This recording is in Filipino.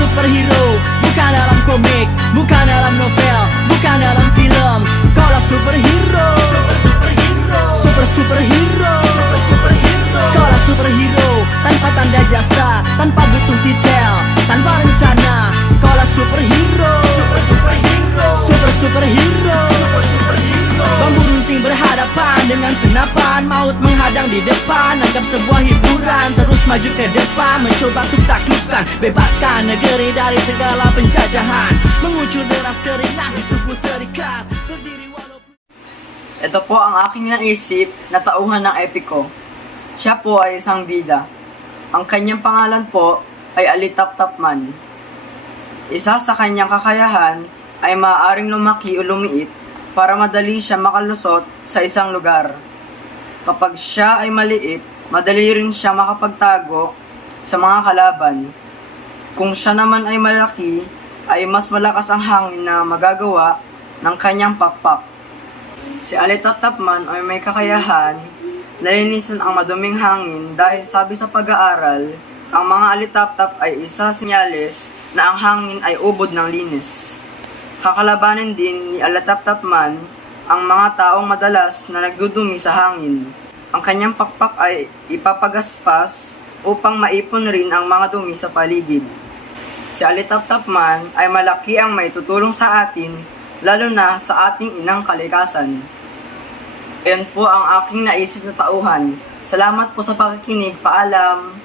Superhero, bukan dalam komik, bukan dalam novel, bukan dalam film. Kaulah superhero, superhero. Kaulah superhero, tanpa tanda jasa, tanpa butuh detail, tanpa rencana. Kaulah superhero, superhero. Bambu runcing berhadapan dengan senapan, maut menghadang di depan. Anggap sebuah hiburan, terus maju ke depan, mencoba untuk taklukkan, bebaskan negeri dari segala penjajahan. Mengucur deras keringat, tubuh terikat, berdiri walaupun... Ito po ang aking naisip na tauhan ng epiko. Siya po ay isang bida. Ang kanyang pangalan po ay Alitaptapman. Isa sa kanyang kakayahan ay maaaring lumaki o lumiit para madali siya makalusot sa isang lugar. Kapag siya ay maliit, madali rin siya makapagtago sa mga kalaban. Kung siya naman ay malaki, ay mas malakas ang hangin na magagawa ng kanyang pakpak. Si Alitaptapman ay may kakayahan na linisan ang maduming hangin dahil sabi sa pag-aaral, ang mga alitaptap ay isa senyales na ang hangin ay ubod ng linis. Kakalabanin din ni Alitaptapman ang mga taong madalas na nagdudumi sa hangin. Ang kanyang pakpak ay ipapagaspas upang maipon rin ang mga dumi sa paligid. Si Alitaptapman ay malaki ang maitutulong sa atin, lalo na sa ating inang kalikasan. Ayan po ang aking naisip na tauhan. Salamat po sa pakikinig. Paalam!